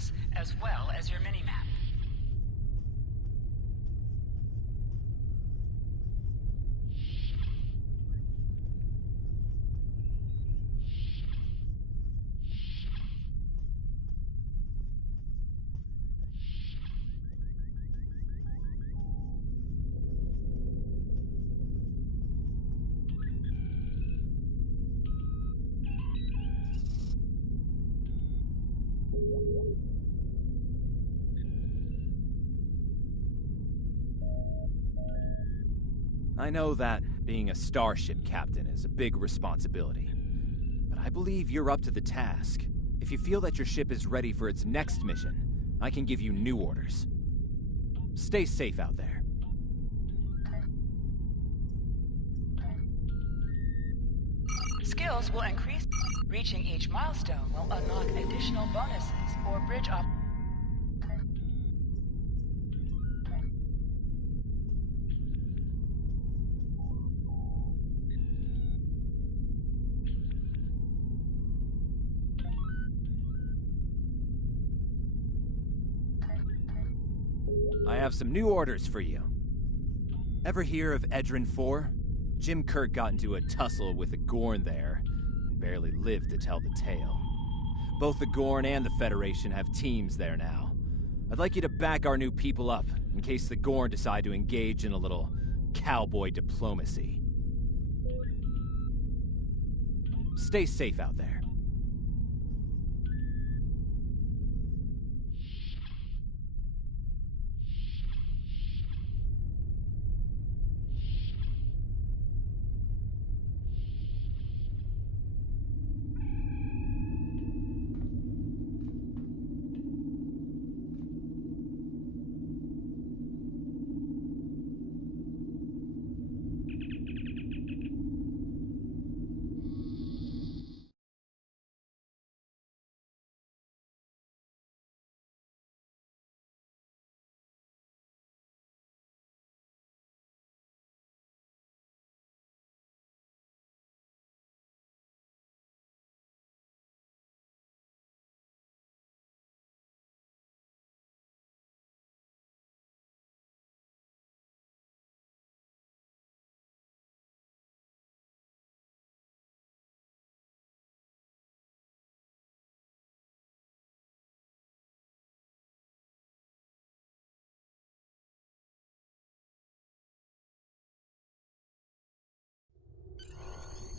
compass, as well as your mini-map. I know that being a starship captain is a big responsibility, but I believe you're up to the task. If you feel that your ship is ready for its next mission, I can give you new orders. Stay safe out there. Skills will increase. Reaching each milestone will unlock additional bonuses or bridge op. I have some new orders for you. Ever hear of Edrin 4? Jim Kirk got into a tussle with a Gorn there, and barely lived to tell the tale. Both the Gorn and the Federation have teams there now. I'd like you to back our new people up, in case the Gorn decide to engage in a little cowboy diplomacy. Stay safe out there.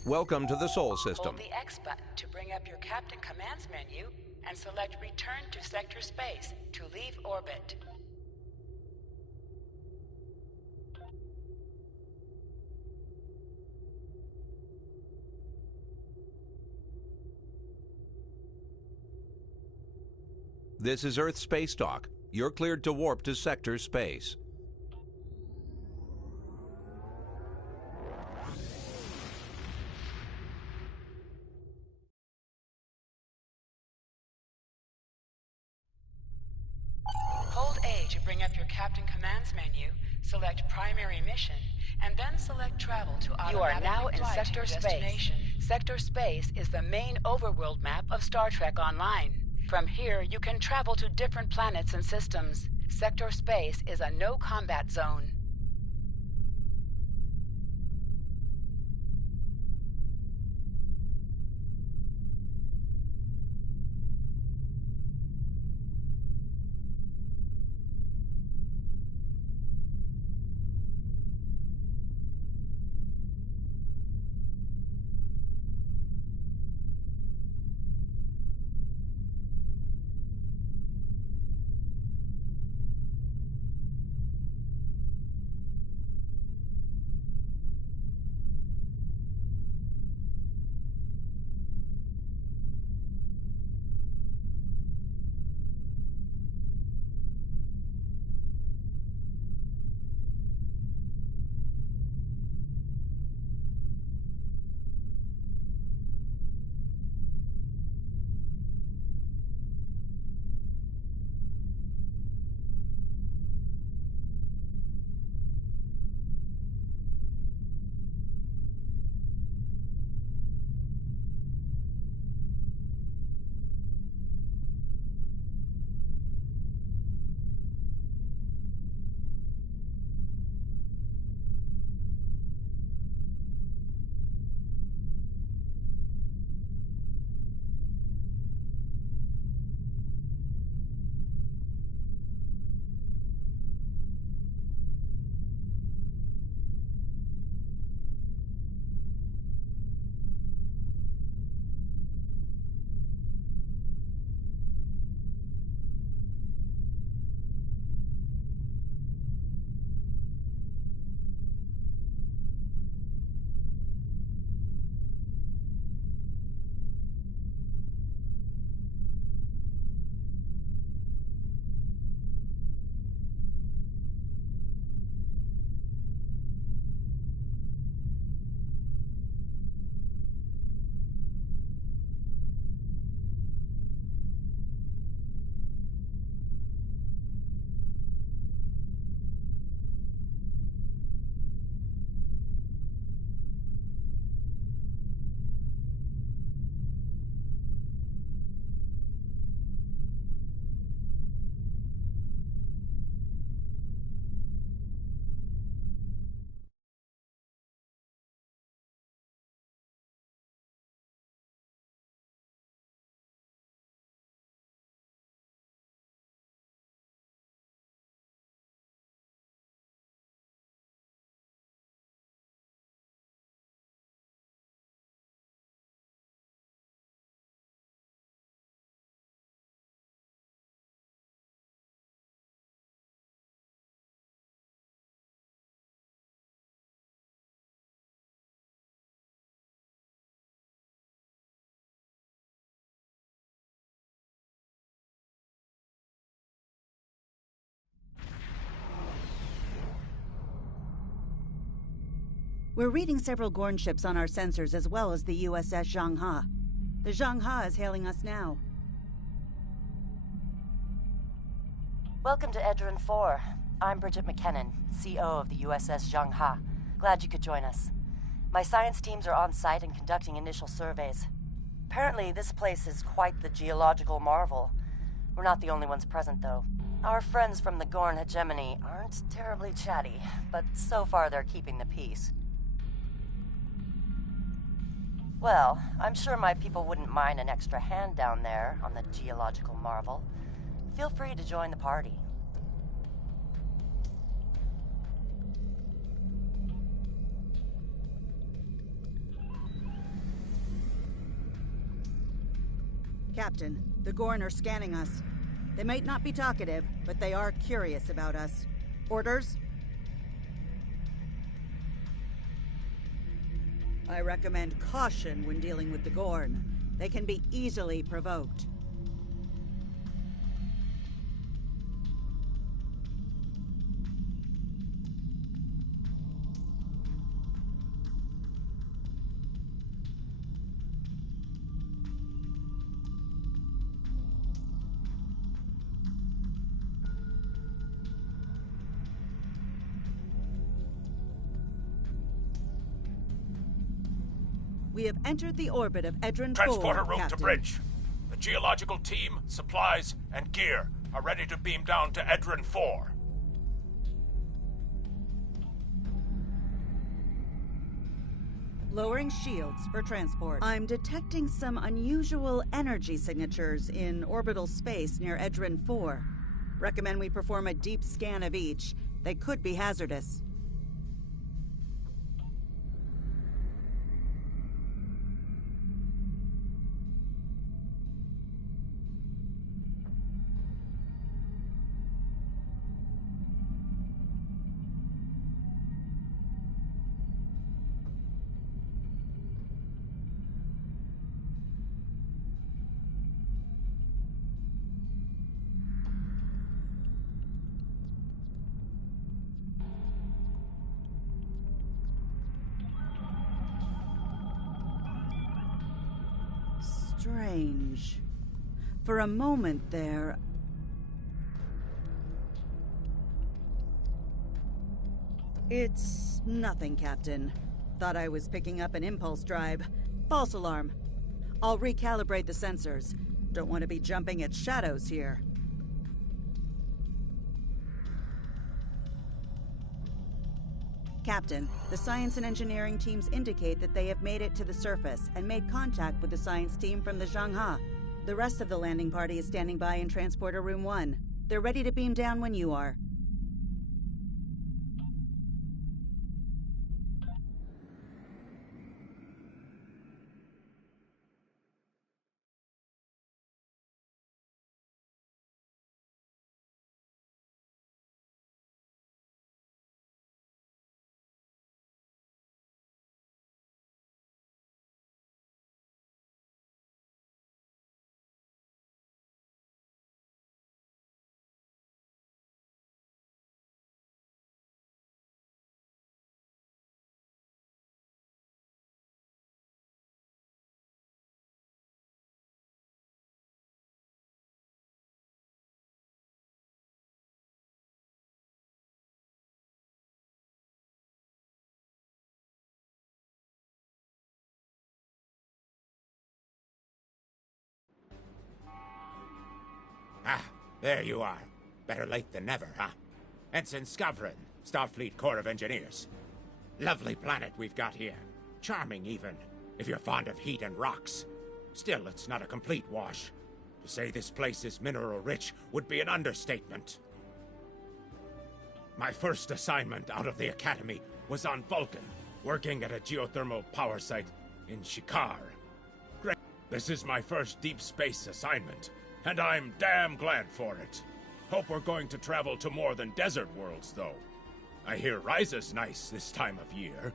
Welcome to the Sol System. Hold the X button to bring up your Captain Commands menu and select Return to Sector Space to leave orbit. This is Earth Space Dock. You're cleared to warp to Sector Space. Hold A to bring up your Captain Commands menu, select Primary Mission, and then select Travel to automatically You are now in fly to Sector your Space. destination. Sector Space is the main overworld map of Star Trek Online. From here, you can travel to different planets and systems. Sector Space is a no-combat zone. We're reading several Gorn ships on our sensors as well as the U.S.S. Zhanghe. The Zhanghe is hailing us now. Welcome to Edrin 4. I'm Bridget McKinnon, CO of the USS Zhanghe. Glad you could join us. My science teams are on site and conducting initial surveys. Apparently, this place is quite the geological marvel. We're not the only ones present, though. Our friends from the Gorn hegemony aren't terribly chatty, but so far they're keeping the peace. Well, I'm sure my people wouldn't mind an extra hand down there on the geological marvel. Feel free to join the party. Captain, the Gorn are scanning us. They might not be talkative, but they are curious about us. Orders? I recommend caution when dealing with the Gorn. They can be easily provoked. We have entered the orbit of Edrin 4, Transporter route Captain. to bridge. The geological team, supplies, and gear are ready to beam down to Edrin 4. Lowering shields for transport. I'm detecting some unusual energy signatures in orbital space near Edrin 4. Recommend we perform a deep scan of each. They could be hazardous. Strange. For a moment there... It's nothing, Captain. Thought I was picking up an impulse drive. False alarm. I'll recalibrate the sensors. Don't want to be jumping at shadows here. Captain, the science and engineering teams indicate that they have made it to the surface and made contact with the science team from the Zhanghe. The rest of the landing party is standing by in Transporter Room 1. They're ready to beam down when you are. Ah, there you are. Better late than never, huh? Ensign Skavron, Starfleet Corps of Engineers. Lovely planet we've got here. Charming, even, if you're fond of heat and rocks. Still, it's not a complete wash. To say this place is mineral-rich would be an understatement. My first assignment out of the Academy was on Vulcan, working at a geothermal power site in Shikar. Great. This is my first deep space assignment, and I'm damn glad for it. Hope we're going to travel to more than desert worlds, though. I hear Ryza's nice this time of year.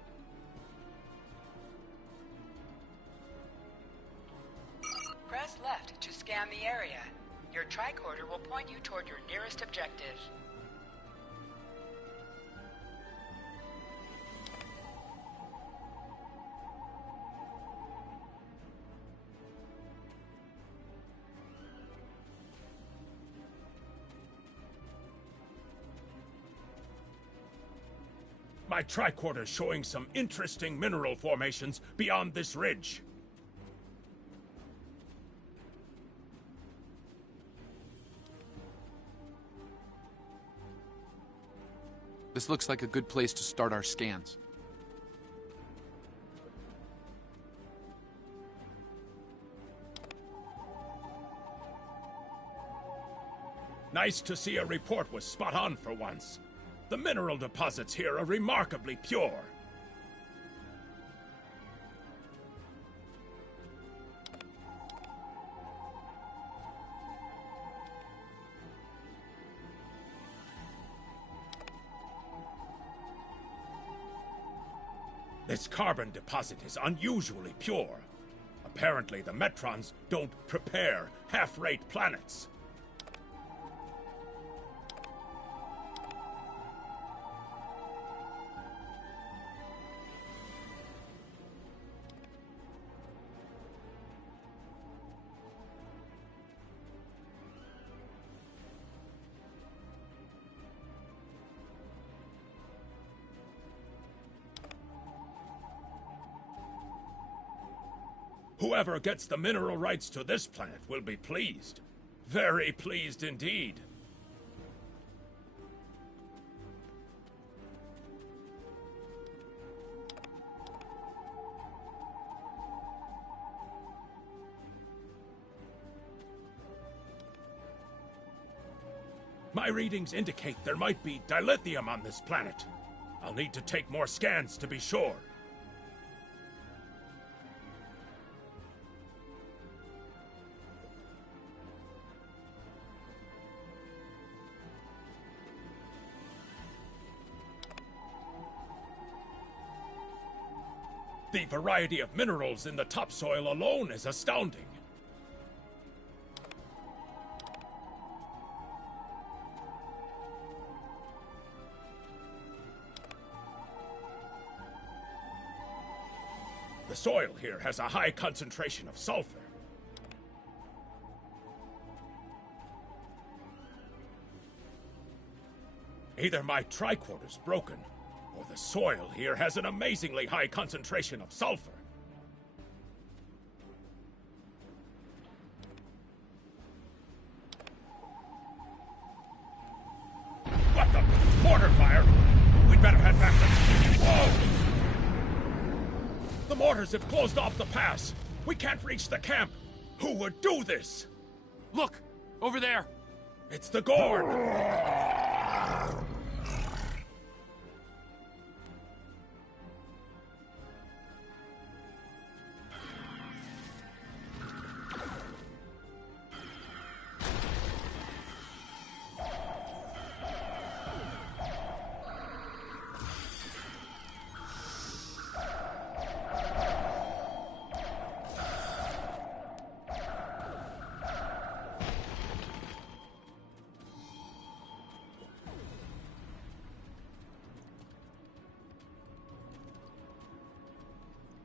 Press left to scan the area. Your tricorder will point you toward your nearest objective. My tricorder's showing some interesting mineral formations beyond this ridge. This looks like a good place to start our scans. Nice to see a report was spot on for once. The mineral deposits here are remarkably pure. This carbon deposit is unusually pure. Apparently, the Metrons don't prepare half-rate planets. Whoever gets the mineral rights to this planet will be pleased. Very pleased indeed. My readings indicate there might be dilithium on this planet. I'll need to take more scans to be sure. The variety of minerals in the topsoil alone is astounding. The soil here has a high concentration of sulfur. Either my tricorder's broken, or the soil here has an amazingly high concentration of sulfur. What the? Mortar fire! We'd better head back to... Whoa! The mortars have closed off the pass. We can't reach the camp. Who would do this? Look! Over there! It's the Gorn!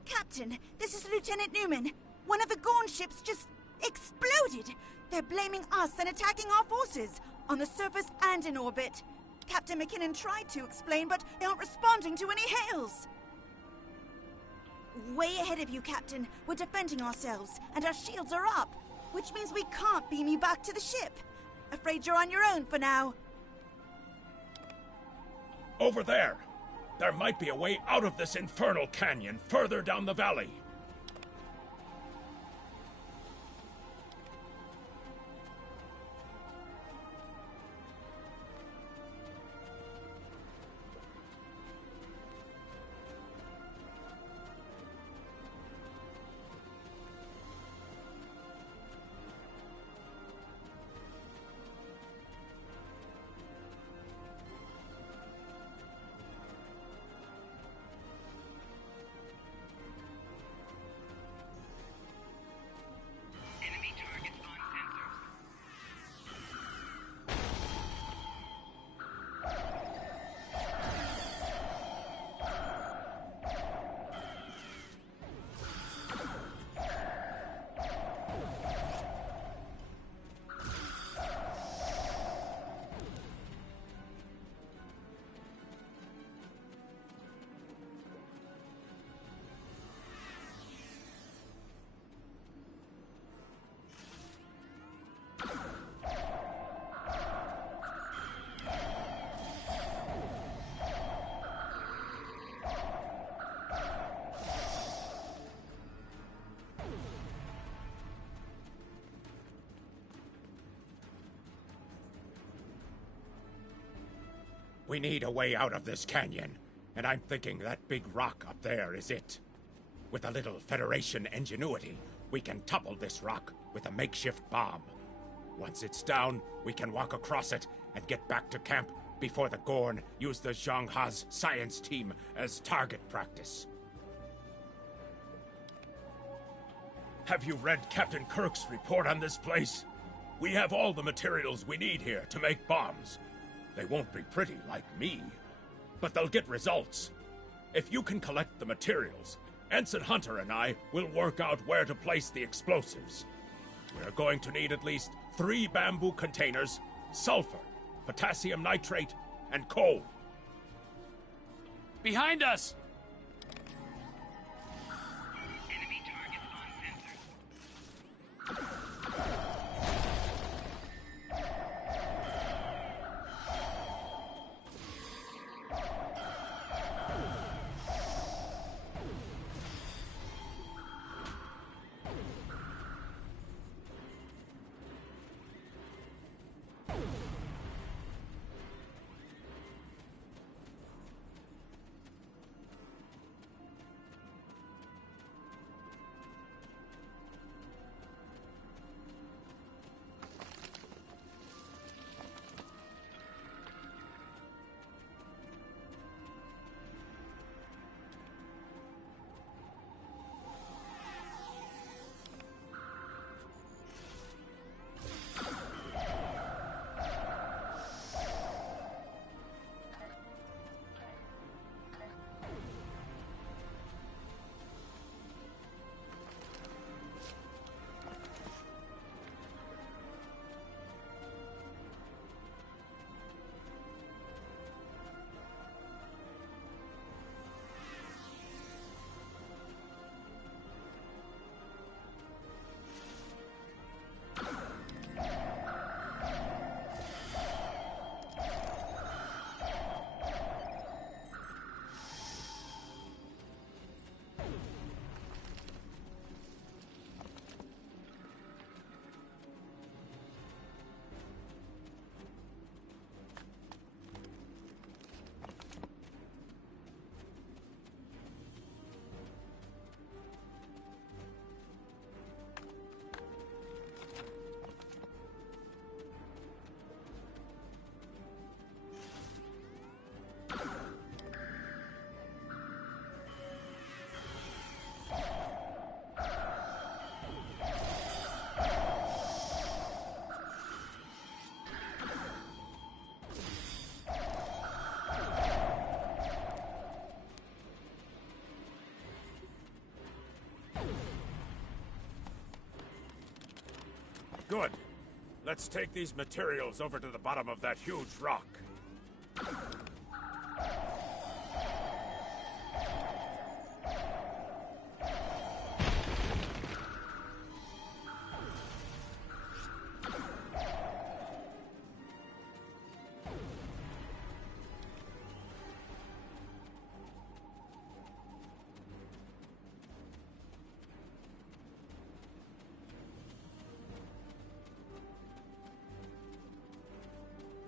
Captain, this is Lieutenant Newman. One of the Gorn ships just exploded. They're blaming us and attacking our forces, on the surface and in orbit. Captain McKinnon tried to explain, but they aren't responding to any hails. Way ahead of you, Captain. We're defending ourselves, and our shields are up, which means we can't beam you back to the ship. Afraid you're on your own for now. Over there! There might be a way out of this infernal canyon further down the valley. We need a way out of this canyon, and I'm thinking that big rock up there is it. With a little Federation ingenuity, we can topple this rock with a makeshift bomb. Once it's down, we can walk across it and get back to camp before the Gorn use the Zhang Ha's science team as target practice. Have you read Captain Kirk's report on this place? We have all the materials we need here to make bombs. They won't be pretty like me, but they'll get results. If you can collect the materials, Ensign Hunter and I will work out where to place the explosives. We're going to need at least 3 bamboo containers, sulfur, potassium nitrate, and coal. Behind us! Enemy targets on sensor. Good. Let's take these materials over to the bottom of that huge rock.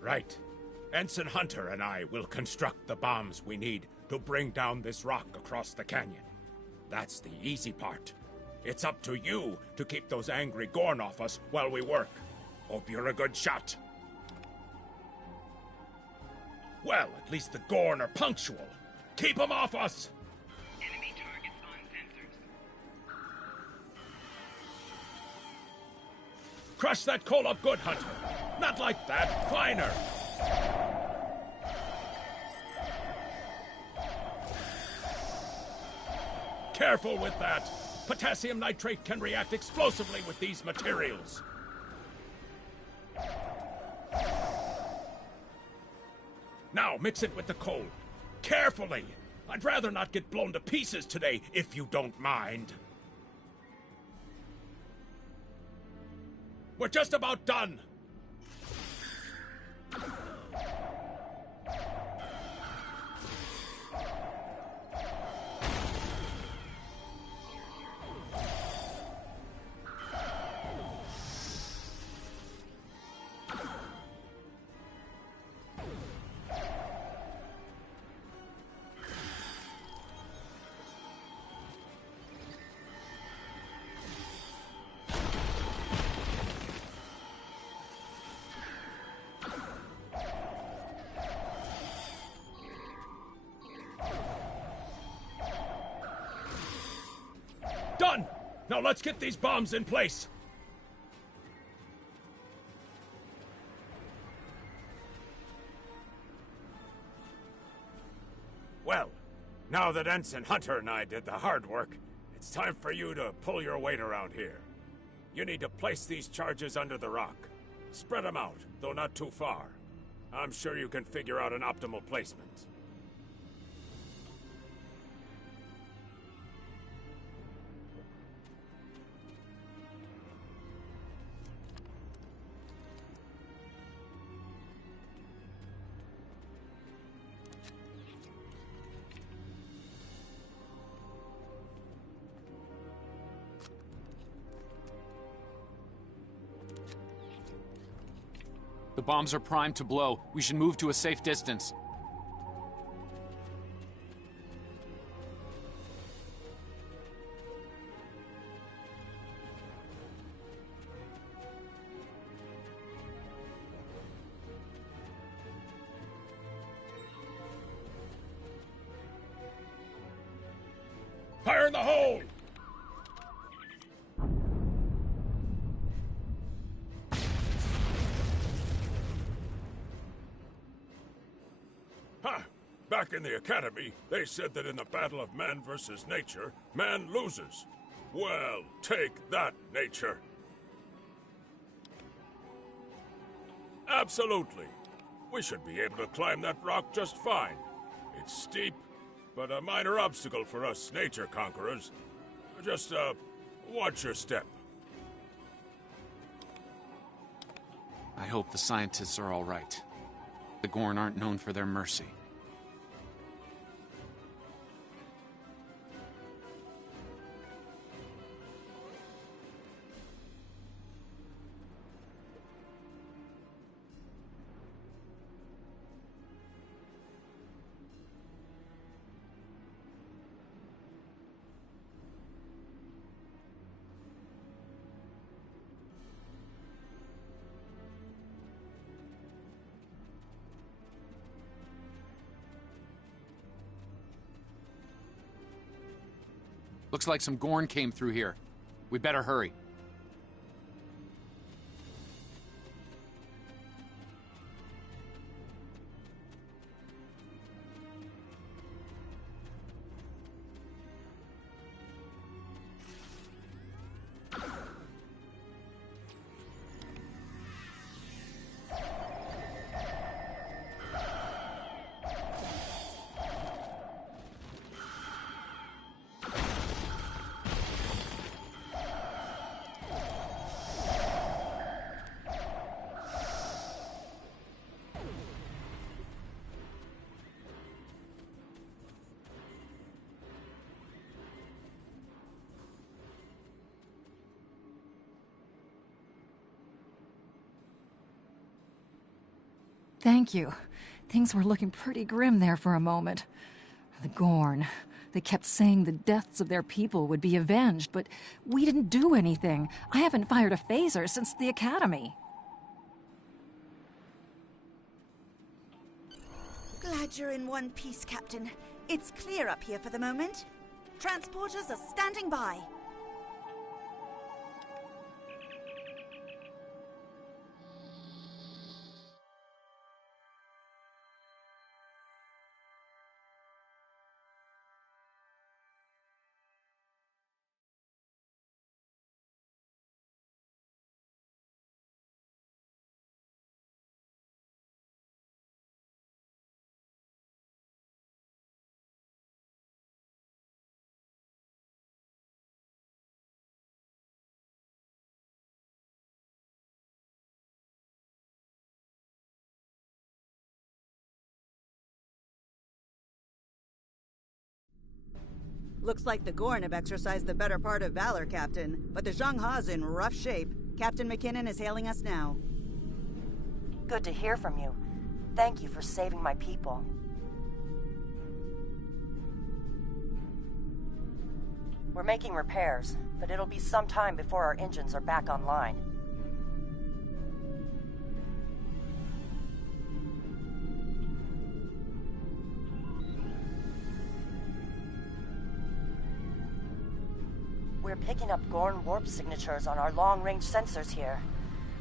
Right. Ensign Hunter and I will construct the bombs we need to bring down this rock across the canyon. That's the easy part. It's up to you to keep those angry Gorn off us while we work. Hope you're a good shot. Well, at least the Gorn are punctual. Keep them off us! Enemy targets on sensors. Crush that coal up good, Hunter. Not like that. Finer. Careful with that. Potassium nitrate can react explosively with these materials. Now, mix it with the coal. Carefully. I'd rather not get blown to pieces today, if you don't mind. We're just about done. Now let's get these bombs in place! Well, now that Ensign Hunter and I did the hard work, it's time for you to pull your weight around here. You need to place these charges under the rock. Spread them out, though not too far. I'm sure you can figure out an optimal placement. The bombs are primed to blow. We should move to a safe distance. Fire in the hole! Back in the Academy, they said that in the battle of man versus nature, man loses. Well, take that, nature. Absolutely. We should be able to climb that rock just fine. It's steep, but a minor obstacle for us nature conquerors. Just, watch your step. I hope the scientists are all right. The Gorn aren't known for their mercy. Looks like some Gorn came through here. We better hurry. Thank you. Things were looking pretty grim there for a moment. The Gorn. They kept saying the deaths of their people would be avenged, but we didn't do anything. I haven't fired a phaser since the Academy. Glad you're in one piece, Captain. It's clear up here for the moment. Transporters are standing by. Looks like the Gorn have exercised the better part of valor, Captain. But the Zhangha's in rough shape. Captain McKinnon is hailing us now. Good to hear from you. Thank you for saving my people. We're making repairs, but it'll be some time before our engines are back online. We're picking up Gorn warp signatures on our long-range sensors here.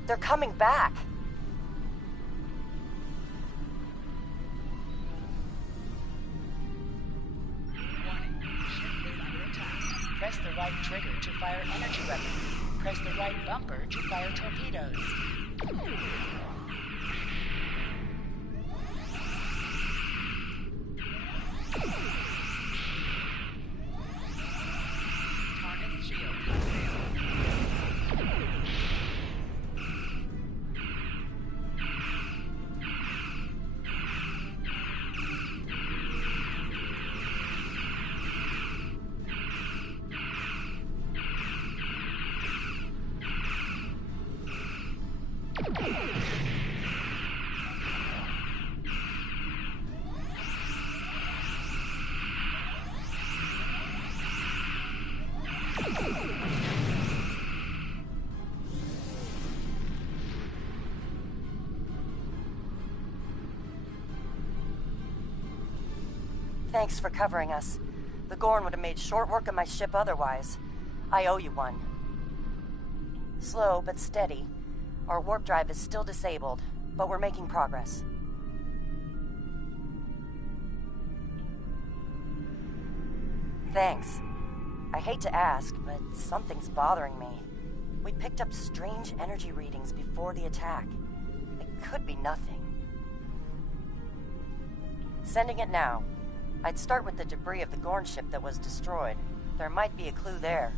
They're coming back! Warning. Ship is under attack. Press the right trigger to fire energy weapons. Press the right bumper to fire torpedoes. Target's shield has failed. Thanks for covering us. The Gorn would have made short work of my ship otherwise. I owe you one. Slow but steady. Our warp drive is still disabled, but we're making progress. Thanks. I hate to ask, but something's bothering me. We picked up strange energy readings before the attack. It could be nothing. Sending it now. I'd start with the debris of the Gorn ship that was destroyed. There might be a clue there.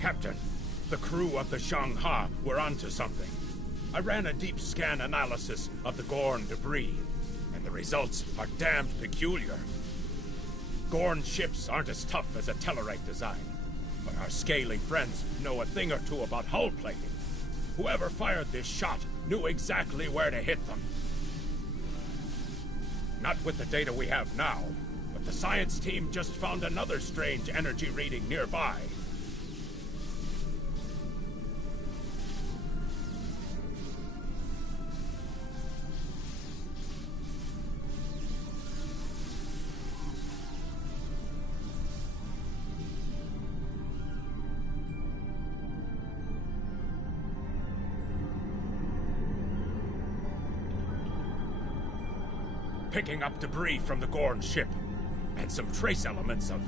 Captain, the crew of the Zhang-Ha were onto something. I ran a deep scan analysis of the Gorn debris, and the results are damned peculiar. Gorn ships aren't as tough as a Tellarite design, but our scaly friends know a thing or two about hull plating. Whoever fired this shot knew exactly where to hit them. Not with the data we have now, but the science team just found another strange energy reading nearby. Picking up debris from the Gorn ship, and some trace elements of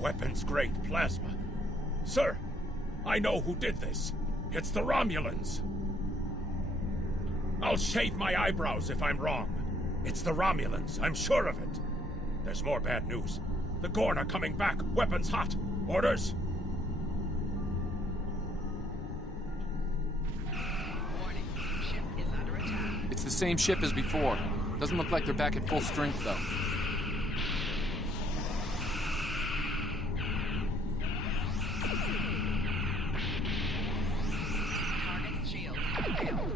weapons-grade plasma. Sir, I know who did this. It's the Romulans. I'll shave my eyebrows if I'm wrong. It's the Romulans, I'm sure of it. There's more bad news. The Gorn are coming back, weapons hot. Orders? Warning. Ship is under attack. It's the same ship as before. Doesn't look like they're back at full strength, though. Target's shield has failed.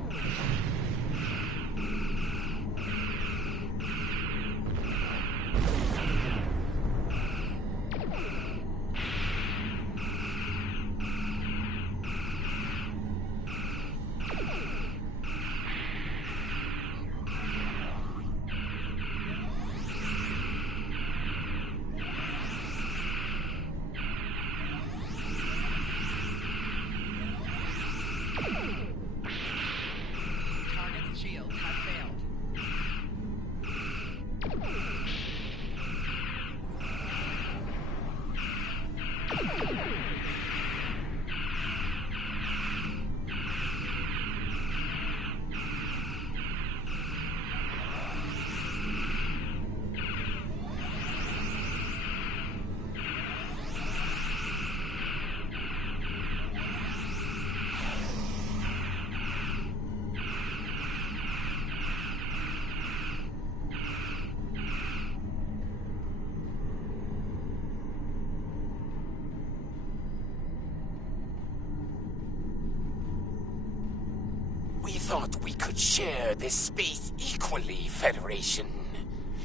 thought we could share this space equally, Federation.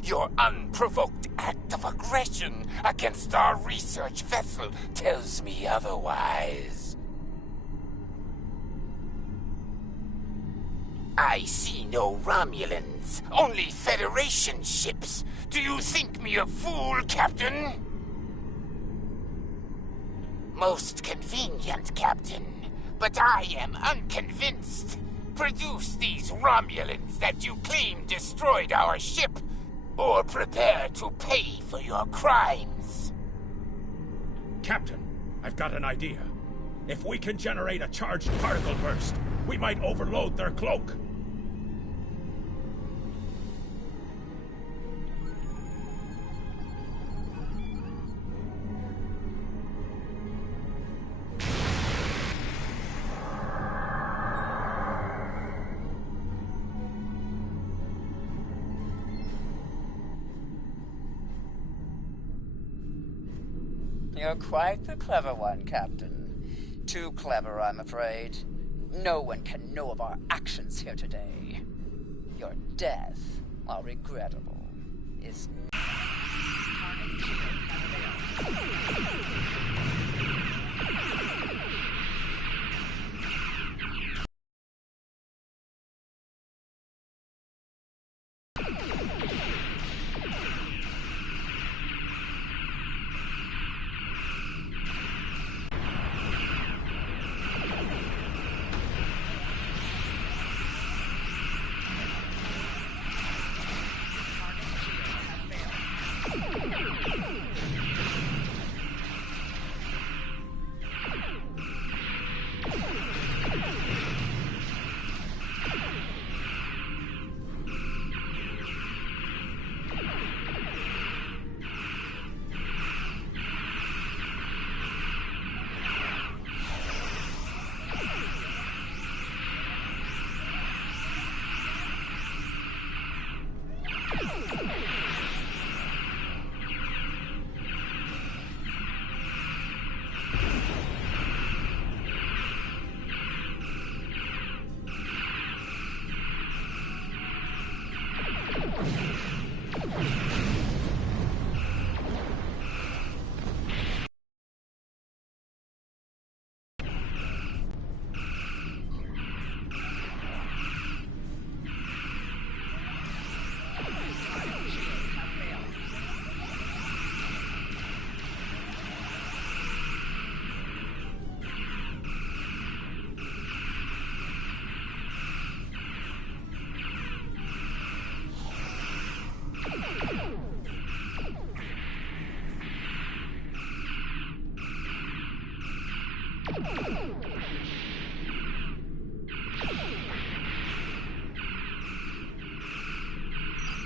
Your unprovoked act of aggression against our research vessel tells me otherwise. I see no Romulans, only Federation ships. Do you think me a fool, Captain? Most convenient, Captain, but I am unconvinced. Produce these Romulans that you claim destroyed our ship, or prepare to pay for your crimes. Captain, I've got an idea. If we can generate a charged particle burst, we might overload their cloak. You're quite the clever one, Captain. Too clever, I'm afraid. No one can know of our actions here today. Your death, while regrettable, is...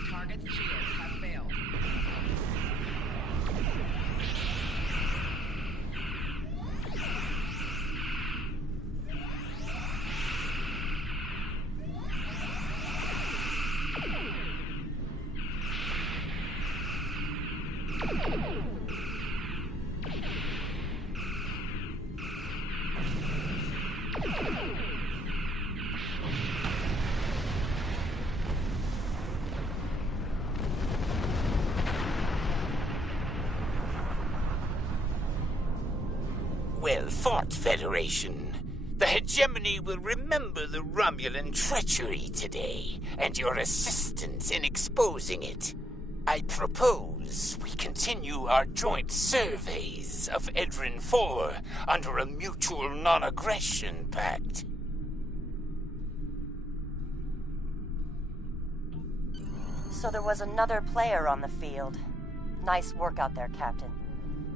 Target's shields have failed. Well fought, Federation. The hegemony will remember the Romulan treachery today, and your assistance in exposing it. I propose we continue our joint surveys of Edrin 4 under a mutual non-aggression pact. So there was another player on the field. Nice work out there, Captain.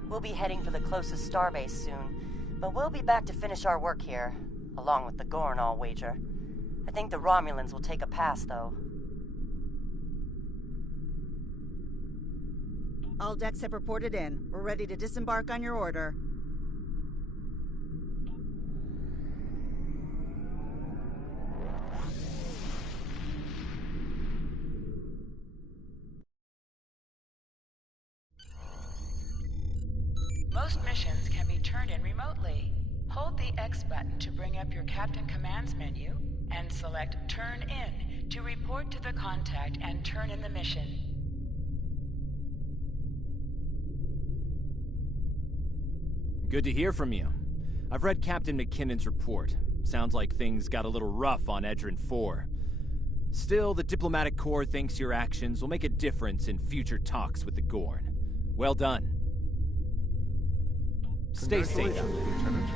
We'll be heading for the closest starbase soon, but we'll be back to finish our work here, along with the Gorn, I'll wager. I think the Romulans will take a pass, though. All decks have reported in. We're ready to disembark on your order. Most missions can be turned in remotely. Hold the X button to bring up your Captain Commands menu, and select Turn In to report to the contact and turn in the mission. Good to hear from you. I've read Captain McKinnon's report. Sounds like things got a little rough on Edrin 4. Still, the diplomatic corps thinks your actions will make a difference in future talks with the Gorn. Well done. Stay safe. Lieutenant.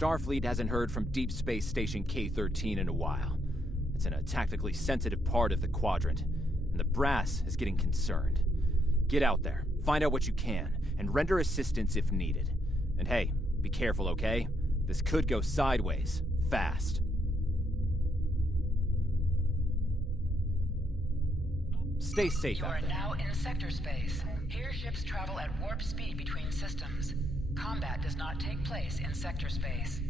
Starfleet hasn't heard from Deep Space Station K-13 in a while. It's in a tactically sensitive part of the quadrant, and the brass is getting concerned. Get out there, find out what you can, and render assistance if needed. And hey, be careful, okay? This could go sideways, fast. Stay safe You out are there. now in sector space. Here ships travel at warp speed between systems. Combat does not take place in sector space.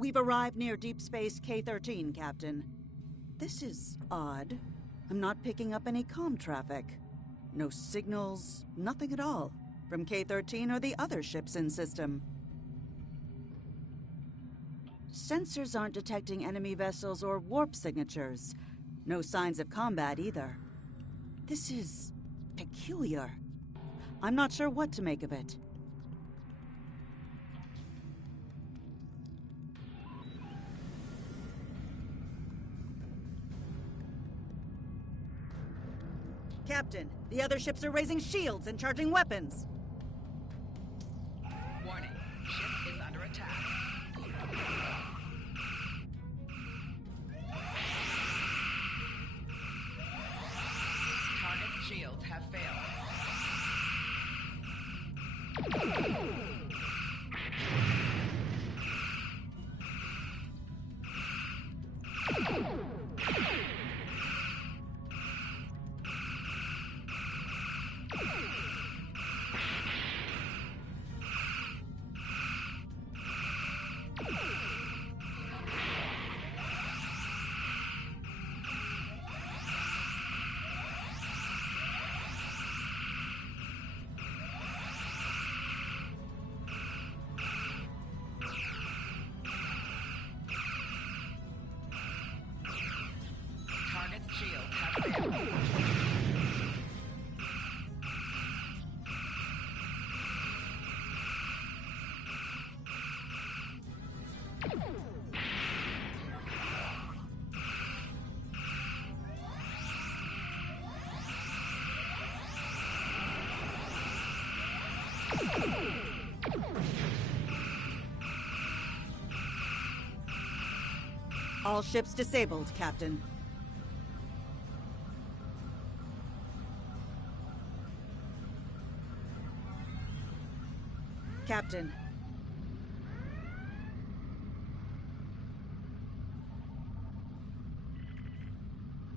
We've arrived near Deep Space K-13, Captain. This is odd. I'm not picking up any comm traffic. No signals, nothing at all, from K-13 or the other ships in system. Sensors aren't detecting enemy vessels or warp signatures. No signs of combat either. This is peculiar. I'm not sure what to make of it. Captain, the other ships are raising shields and charging weapons. Warning, ship is under attack. Target's shields have failed. Shields have failed. All ships disabled, Captain. Captain.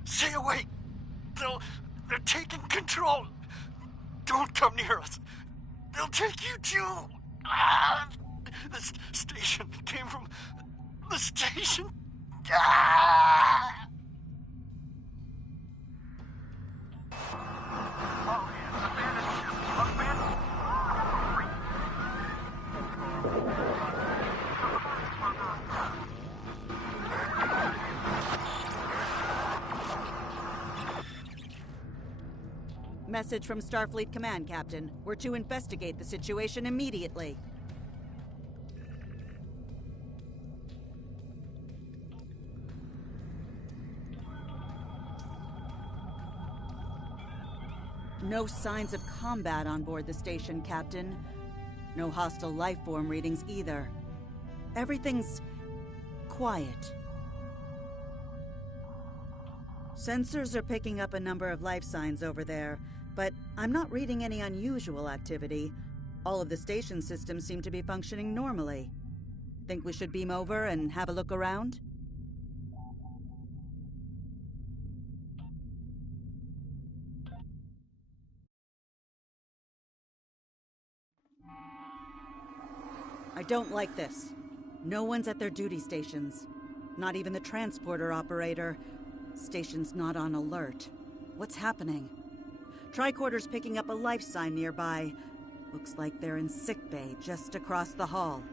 Stay away! They're taking control! Don't come near us! They'll take you too! Ah, this station came from the station! Ah! Message from Starfleet Command, Captain. We're to investigate the situation immediately. No signs of combat on board the station, Captain. No hostile life form readings either. Everything's quiet. Sensors are picking up a number of life signs over there, but I'm not reading any unusual activity. All of the station systems seem to be functioning normally. Think we should beam over and have a look around? I don't like this. No one's at their duty stations. Not even the transporter operator. Station's not on alert. What's happening? Tricorder's picking up a life sign nearby. Looks like they're in sickbay just across the hall.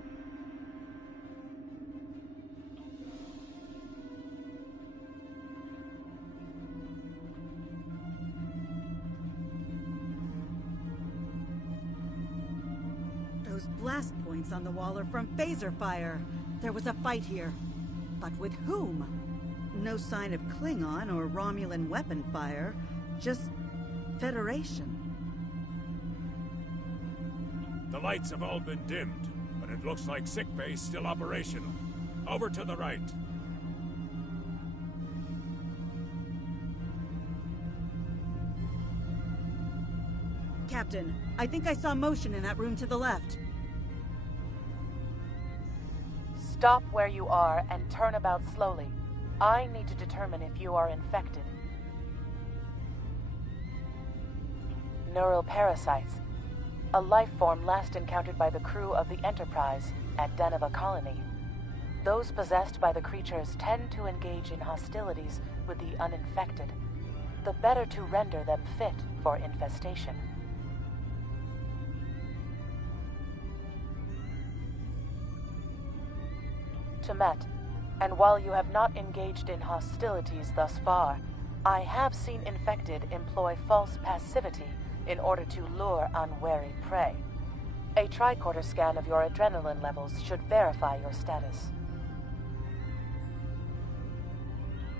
Those blast points on the wall are from phaser fire. There was a fight here. But with whom? No sign of Klingon or Romulan weapon fire. Just Federation. The lights have all been dimmed, but it looks like sickbay's still operational. Over to the right. Captain, I think I saw motion in that room to the left. Stop where you are and turn about slowly. I need to determine if you are infected. Neural parasites. A life form last encountered by the crew of the Enterprise at Deneva Colony. Those possessed by the creatures tend to engage in hostilities with the uninfected, the better to render them fit for infestation. Met, and while you have not engaged in hostilities thus far, I have seen infected employ false passivity in order to lure unwary prey. A tricorder scan of your adrenaline levels should verify your status.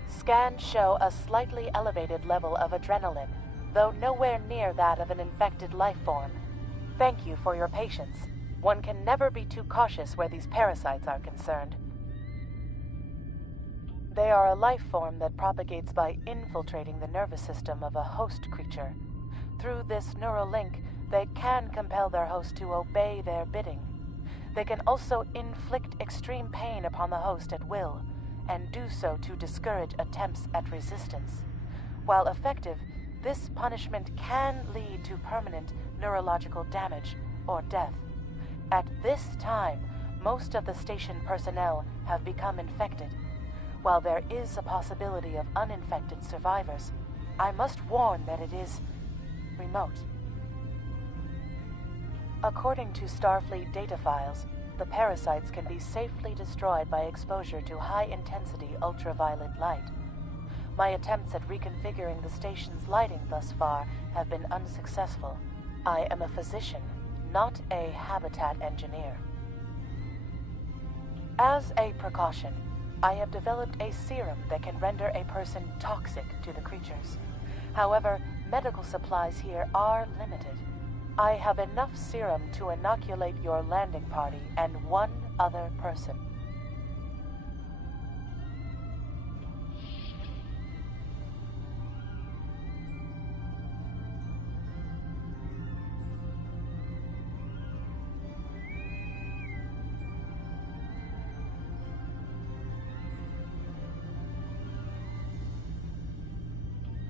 Scans show a slightly elevated level of adrenaline, though nowhere near that of an infected life form. Thank you for your patience. One can never be too cautious where these parasites are concerned. They are a life form that propagates by infiltrating the nervous system of a host creature. Through this neural link, they can compel their host to obey their bidding. They can also inflict extreme pain upon the host at will, and do so to discourage attempts at resistance. While effective, this punishment can lead to permanent neurological damage or death. At this time, most of the station personnel have become infected. While there is a possibility of uninfected survivors, I must warn that it is remote. According to Starfleet data files, the parasites can be safely destroyed by exposure to high-intensity ultraviolet light. My attempts at reconfiguring the station's lighting thus far have been unsuccessful. I am a physician, not a habitat engineer. As a precaution, I have developed a serum that can render a person toxic to the creatures. However, medical supplies here are limited. I have enough serum to inoculate your landing party and one other person.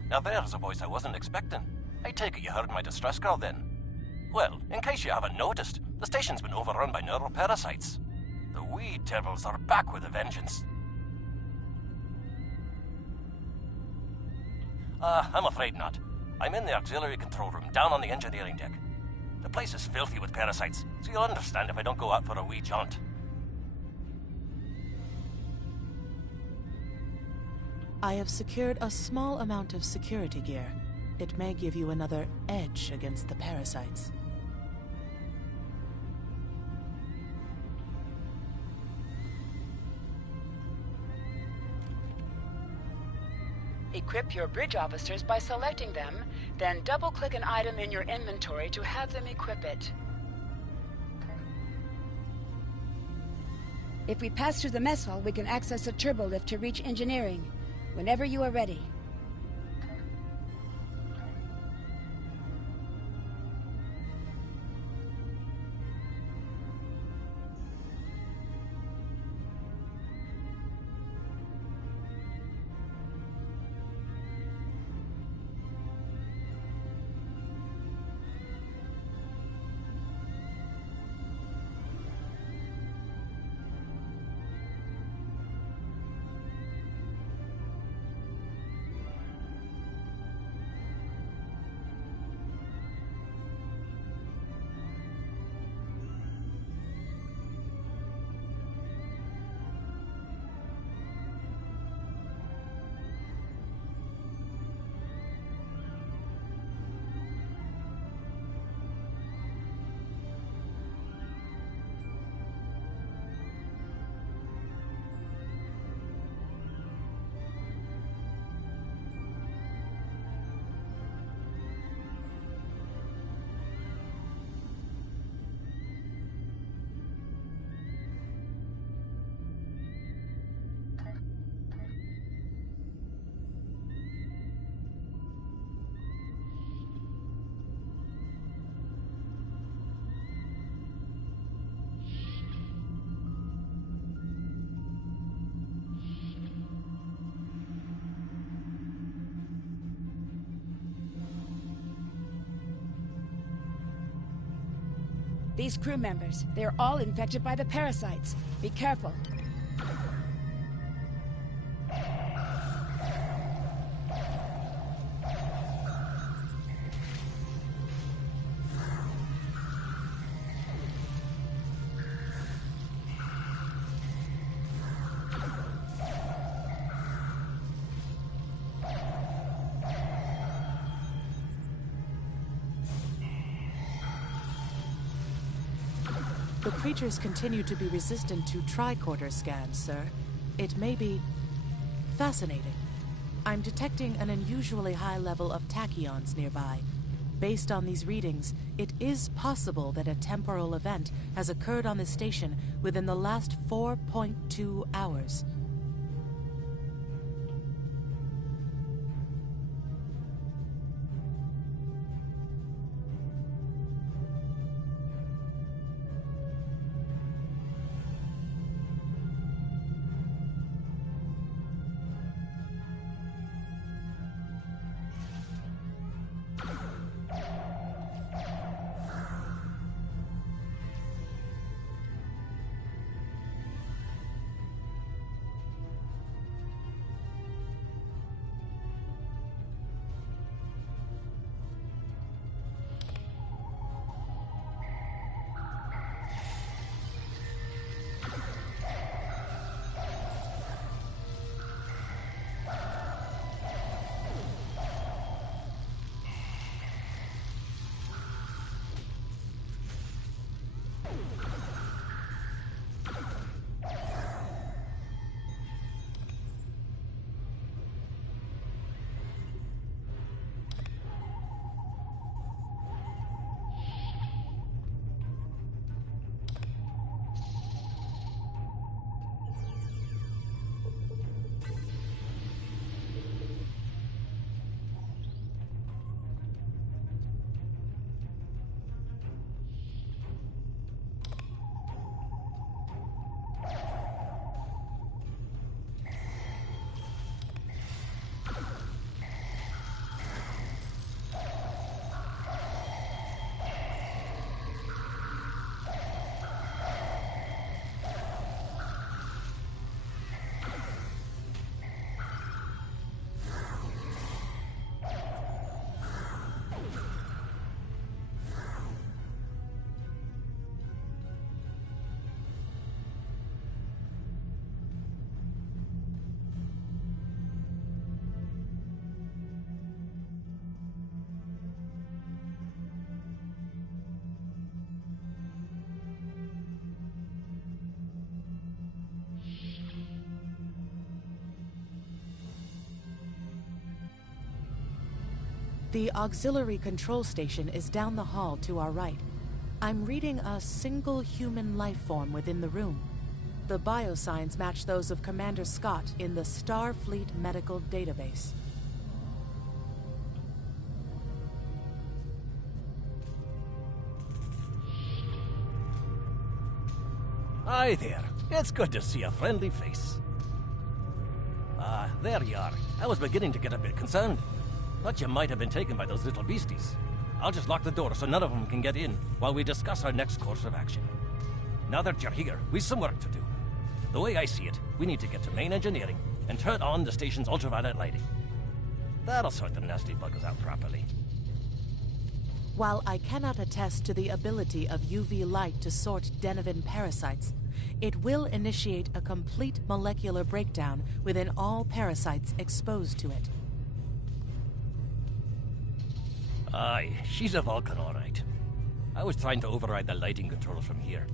Now there's a voice I wasn't expecting. I take it you heard my distress call then. Well, in case you haven't noticed, the station's been overrun by neural parasites. The wee devils are back with a vengeance. I'm afraid not. I'm in the auxiliary control room, down on the engineering deck. The place is filthy with parasites, so you'll understand if I don't go out for a wee jaunt. I have secured a small amount of security gear. It may give you another edge against the parasites. Equip your bridge officers by selecting them, then double-click an item in your inventory to have them equip it. If we pass through the mess hall, we can access a turbolift to reach engineering. Whenever you are ready. These crew members, they're all infected by the parasites. Be careful. the creatures continue to be resistant to tricorder scans, sir, it may be fascinating. I'm detecting an unusually high level of tachyons nearby. Based on these readings, it is possible that a temporal event has occurred on the station within the last 4.2 hours. The auxiliary control station is down the hall to our right. I'm reading a single human life form within the room. The biosigns match those of Commander Scott in the Starfleet medical database. Hi there. It's good to see a friendly face. There you are. I was beginning to get a bit concerned. Thought you might have been taken by those little beasties. I'll just lock the door so none of them can get in while we discuss our next course of action. Now that you're here, we've some work to do. The way I see it, we need to get to main engineering and turn on the station's ultraviolet lighting. That'll sort the nasty buggers out properly. While I cannot attest to the ability of UV light to sort Denivan parasites, it will initiate a complete molecular breakdown within all parasites exposed to it. Aye, she's a Vulcan, all right. I was trying to override the lighting controls from here.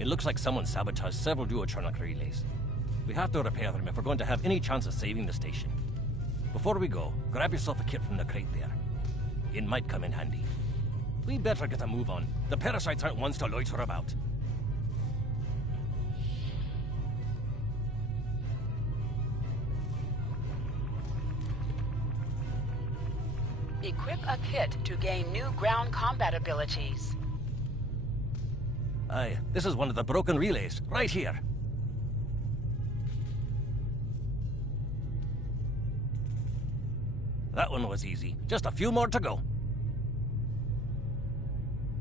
It looks like someone sabotaged several duotronic relays. We have to repair them if we're going to have any chance of saving the station. Before we go, grab yourself a kit from the crate there. It might come in handy. We better get a move on. The parasites aren't ones to loiter about. Equip a kit to gain new ground combat abilities. Aye, this is one of the broken relays, right here. That one was easy. Just a few more to go.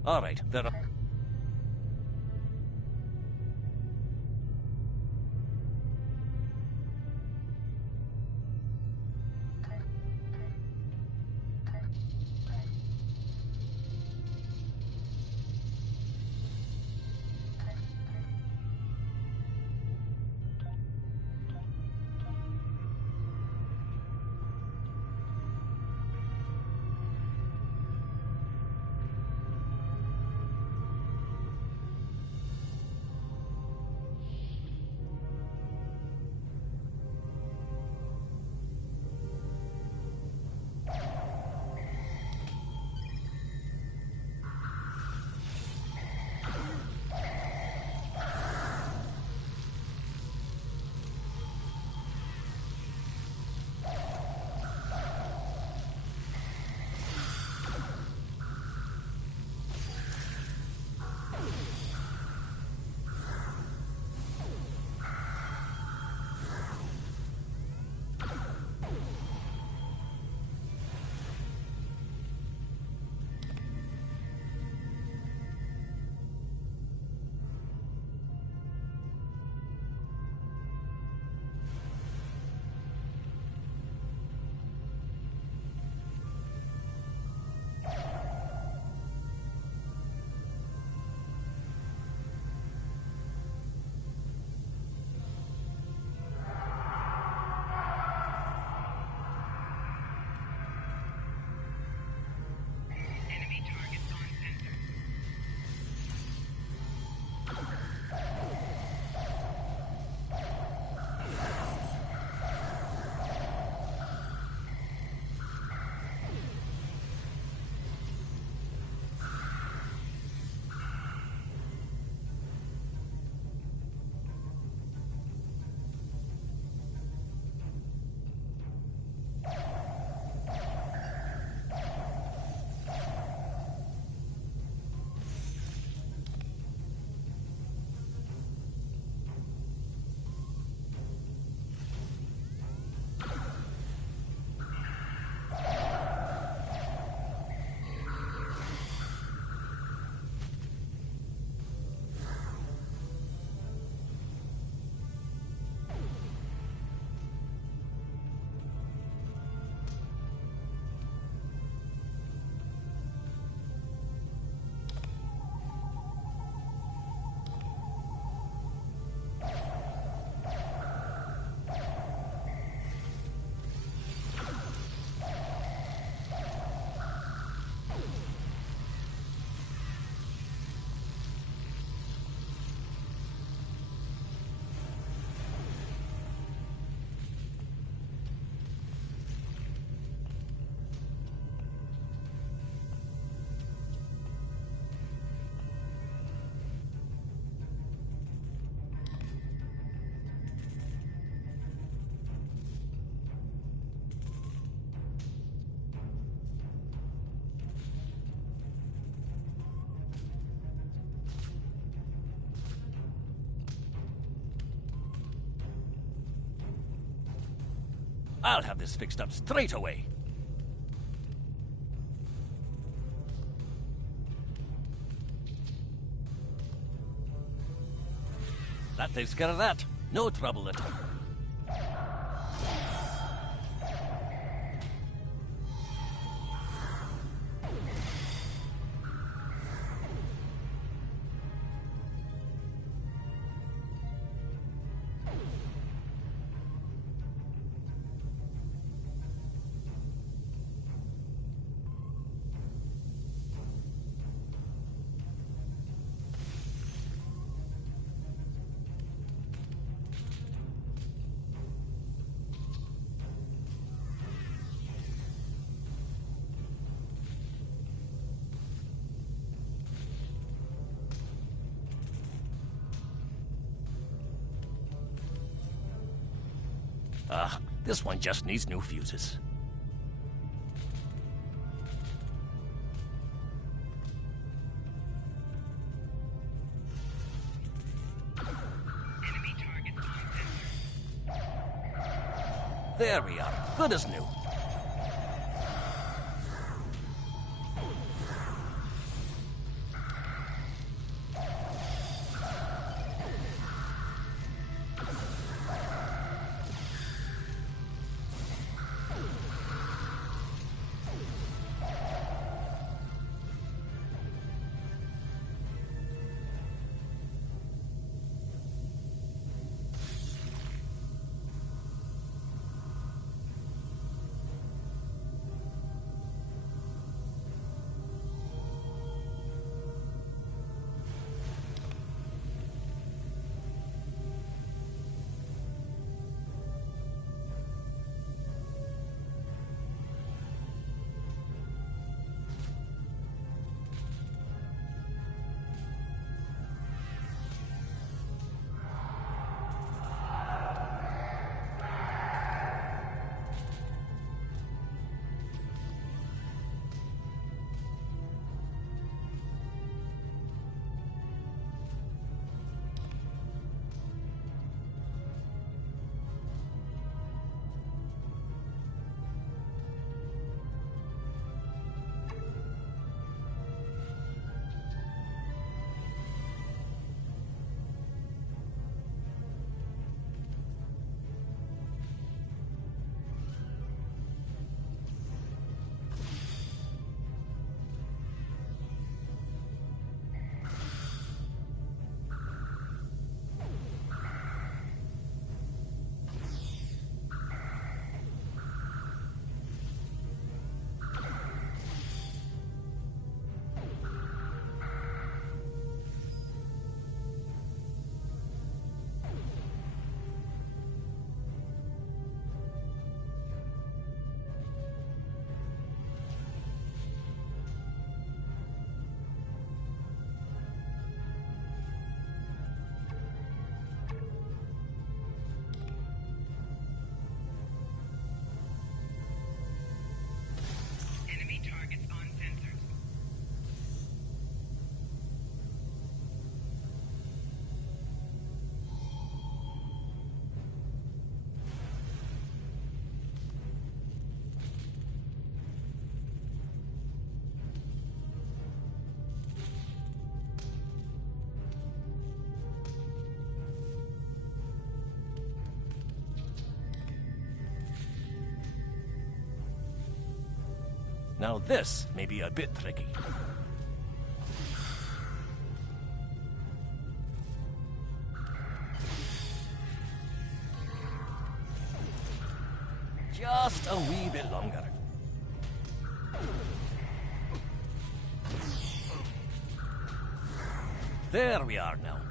All right, there are... I'll have this fixed up straight away. That takes care of that. No trouble at all. This one just needs new fuses. There we are. Good as new. Now this may be a bit tricky. Just a wee bit longer. There we are now.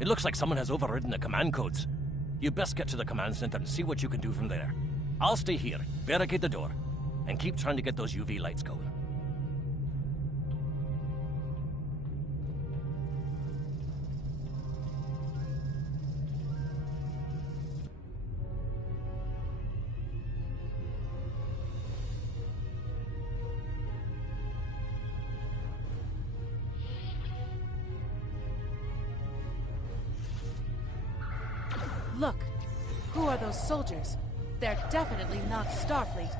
It looks like someone has overridden the command codes. You best get to the command center and see what you can do from there. I'll stay here, barricade the door, and keep trying to get those UV lights going. Look, who are those soldiers? They're definitely not Starfleet.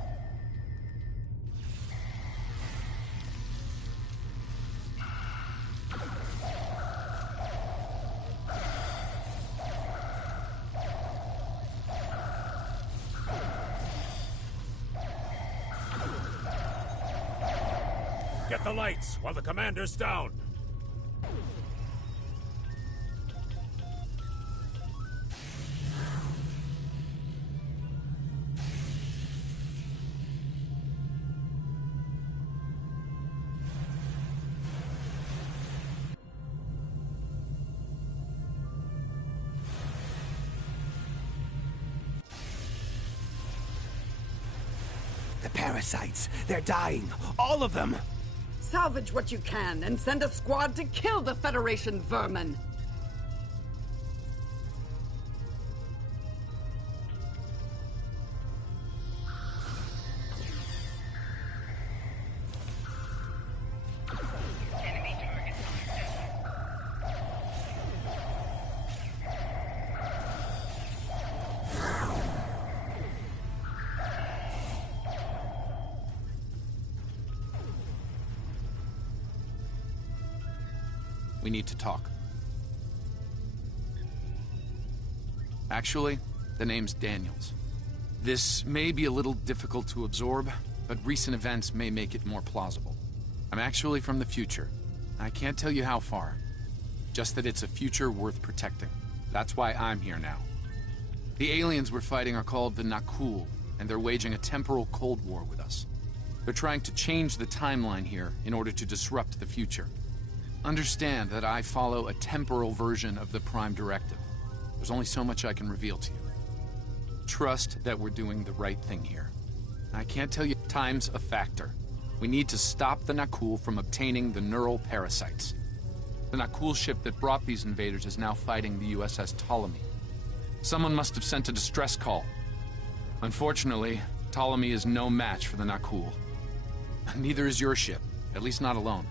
Get the lights while the commander's down. The parasites, they're dying. All of them. Salvage what you can and send a squad to kill the Federation vermin. We need to talk. Actually, the name's Daniels. This may be a little difficult to absorb, but recent events may make it more plausible. I'm actually from the future. I can't tell you how far. Just that it's a future worth protecting. That's why I'm here now. The aliens we're fighting are called the Nakul, and they're waging a temporal Cold War with us. They're trying to change the timeline here in order to disrupt the future. Understand that I follow a temporal version of the Prime Directive. There's only so much I can reveal to you. Trust that we're doing the right thing here. I can't tell you time's a factor. We need to stop the Nakul from obtaining the neural parasites. The Nakul ship that brought these invaders is now fighting the USS Ptolemy. Someone must have sent a distress call. Unfortunately, Ptolemy is no match for the Nakul. Neither is your ship, at least not alone.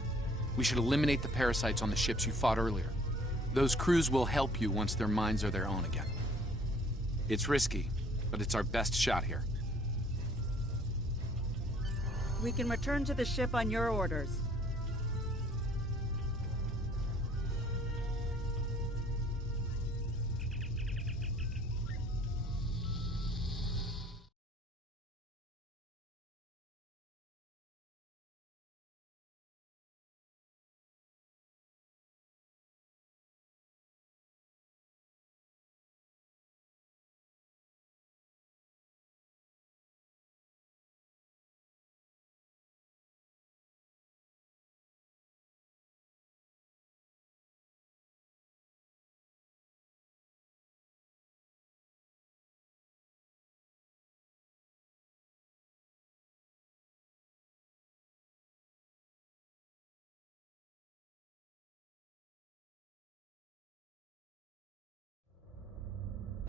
We should eliminate the parasites on the ships you fought earlier. Those crews will help you once their minds are their own again. It's risky, but it's our best shot here. We can return to the ship on your orders.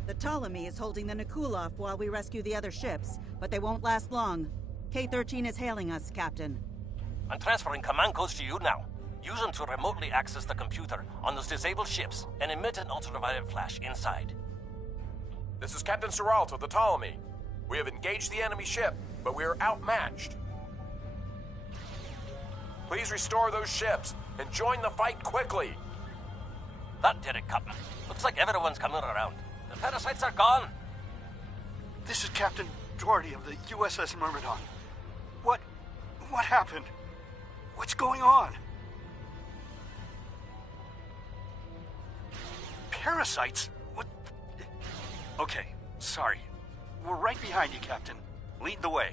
The Ptolemy is holding the Nakul off while we rescue the other ships, but they won't last long. K-13 is hailing us, Captain. I'm transferring command codes to you now. Use them to remotely access the computer on those disabled ships and emit an ultraviolet flash inside. This is Captain Seralt of the Ptolemy. We have engaged the enemy ship, but we are outmatched. Please restore those ships and join the fight quickly. That did it, Captain. Looks like everyone's coming around. The parasites are gone. This is Captain Doherty of the U.S.S. Myrmidon. What happened? What's going on? Parasites? What? Okay, sorry. We're right behind you, Captain. Lead the way.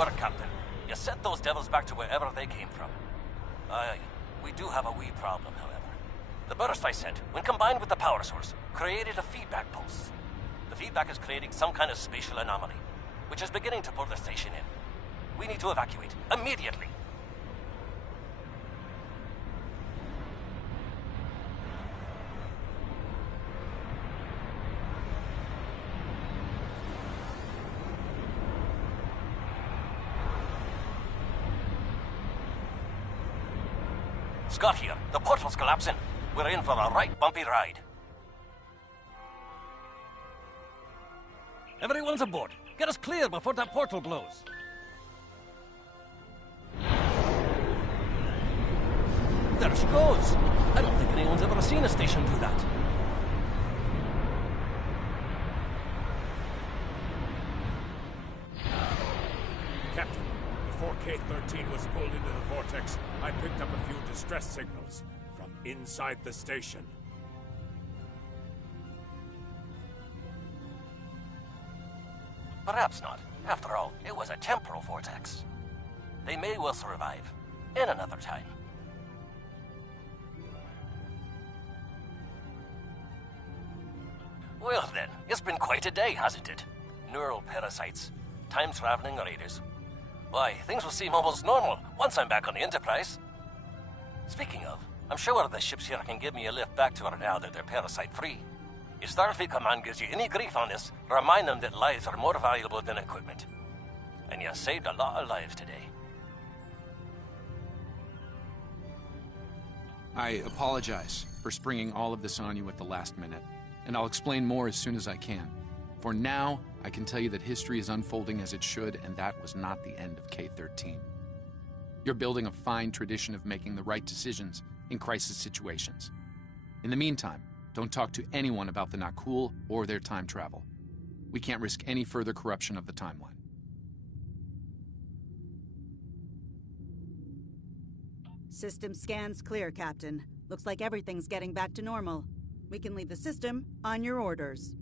work, Captain. You sent those devils back to wherever they came from. Aye, we do have a wee problem, however. The burst I sent, when combined with the power source, created a feedback pulse. The feedback is creating some kind of spatial anomaly, which is beginning to pull the station in. We need to evacuate, immediately. Scott here. The portal's collapsing. We're in for a right bumpy ride. Everyone's aboard. Get us clear before that portal blows. There she goes. I don't think anyone's ever seen a station do that. Captain, before K-13 was pulled into the vortex, I picked up a few distress signals from inside the station. Perhaps not. After all, it was a temporal vortex. They may well survive. In another time. Well then, it's been quite a day, hasn't it? Neural parasites, time-traveling raiders. Why, things will seem almost normal once I'm back on the Enterprise. Speaking of, I'm sure the ships here can give me a lift back to her now that they're parasite-free. If Starfleet Command gives you any grief on this, remind them that lives are more valuable than equipment. And you saved a lot of lives today. I apologize for springing all of this on you at the last minute, and I'll explain more as soon as I can. For now, I can tell you that history is unfolding as it should, and that was not the end of K-13. You're building a fine tradition of making the right decisions in crisis situations. In the meantime, don't talk to anyone about the Nakul or their time travel. We can't risk any further corruption of the timeline. System scans clear, Captain. Looks like everything's getting back to normal. We can leave the system on your orders.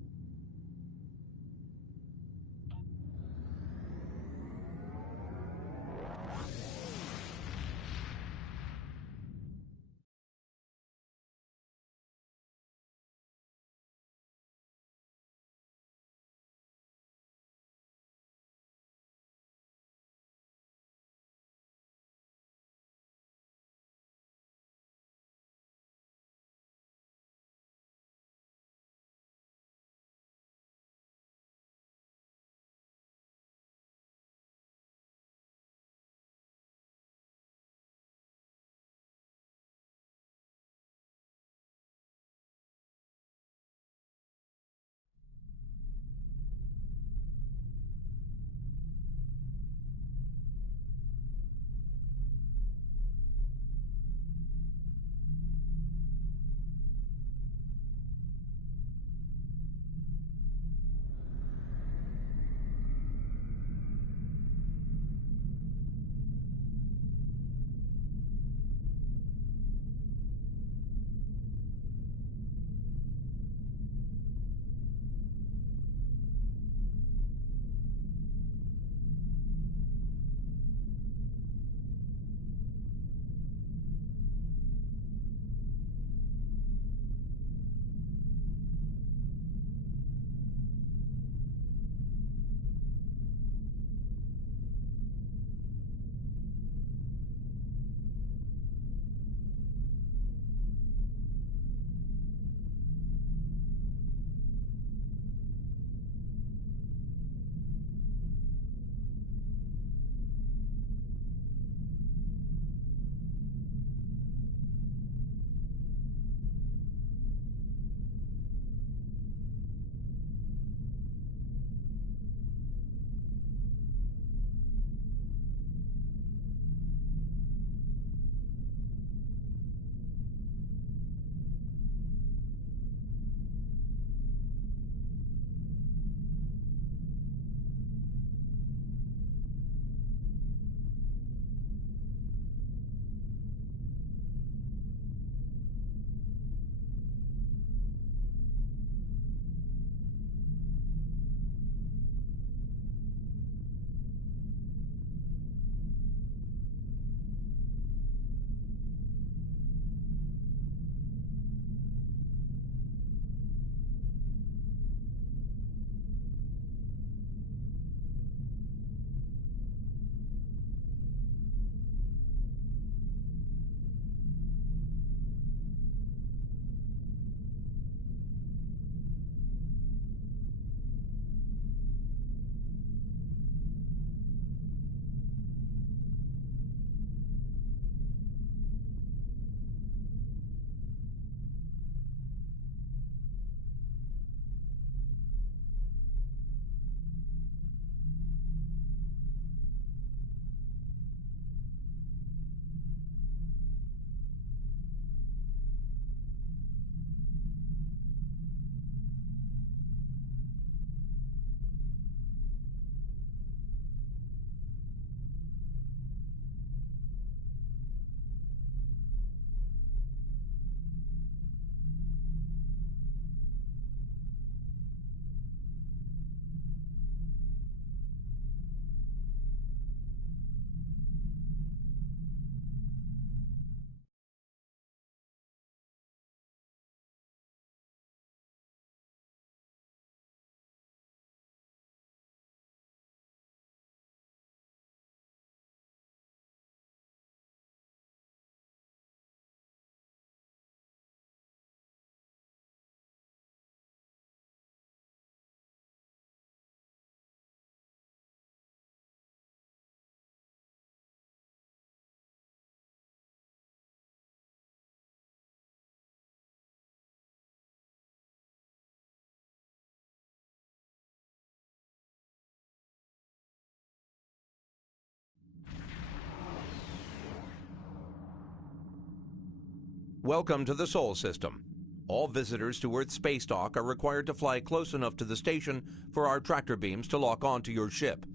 Welcome to the Sol System. All visitors to Earth Space Dock are required to fly close enough to the station for our tractor beams to lock onto your ship.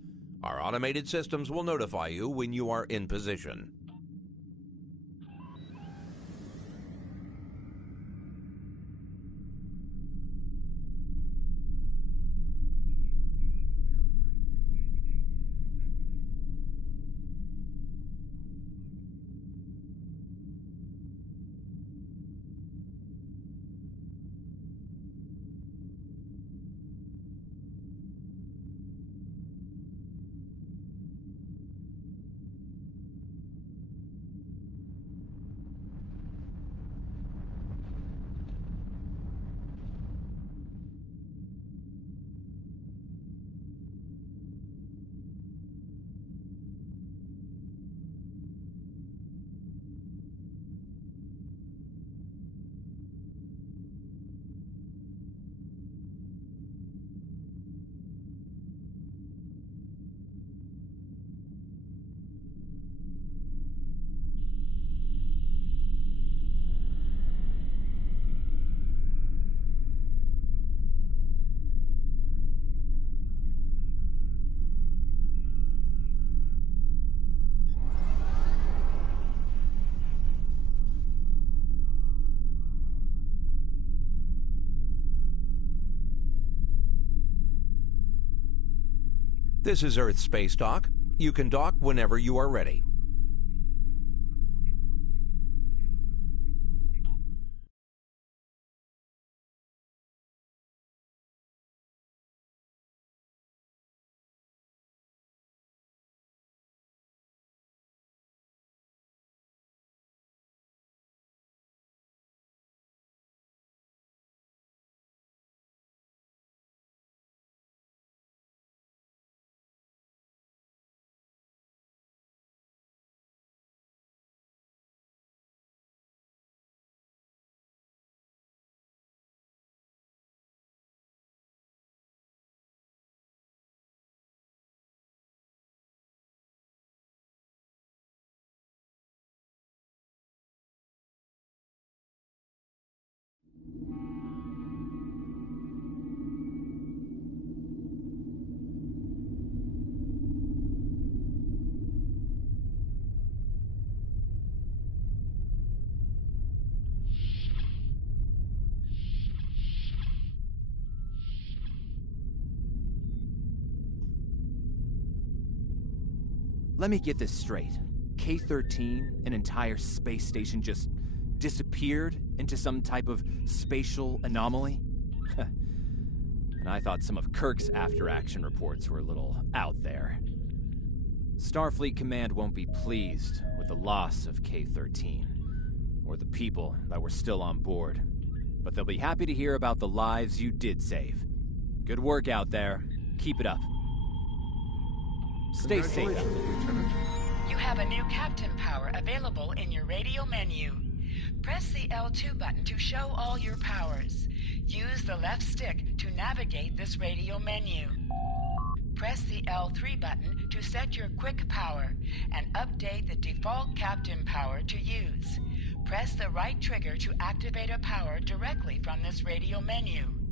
Our automated systems will notify you when you are in position. This is Earth Space Dock. You can dock whenever you are ready. Let me get this straight. K-13, an entire space station, just disappeared into some type of spatial anomaly? And I thought some of Kirk's after-action reports were a little out there. Starfleet Command won't be pleased with the loss of K-13, or the people that were still on board. But they'll be happy to hear about the lives you did save. Good work out there. Keep it up. Stay safe. You have a new captain power available in your radio menu. Press the L2 button to show all your powers. Use the left stick to navigate this radio menu. Press the L3 button to set your quick power and update the default captain power to use. Press the right trigger to activate a power directly from this radio menu.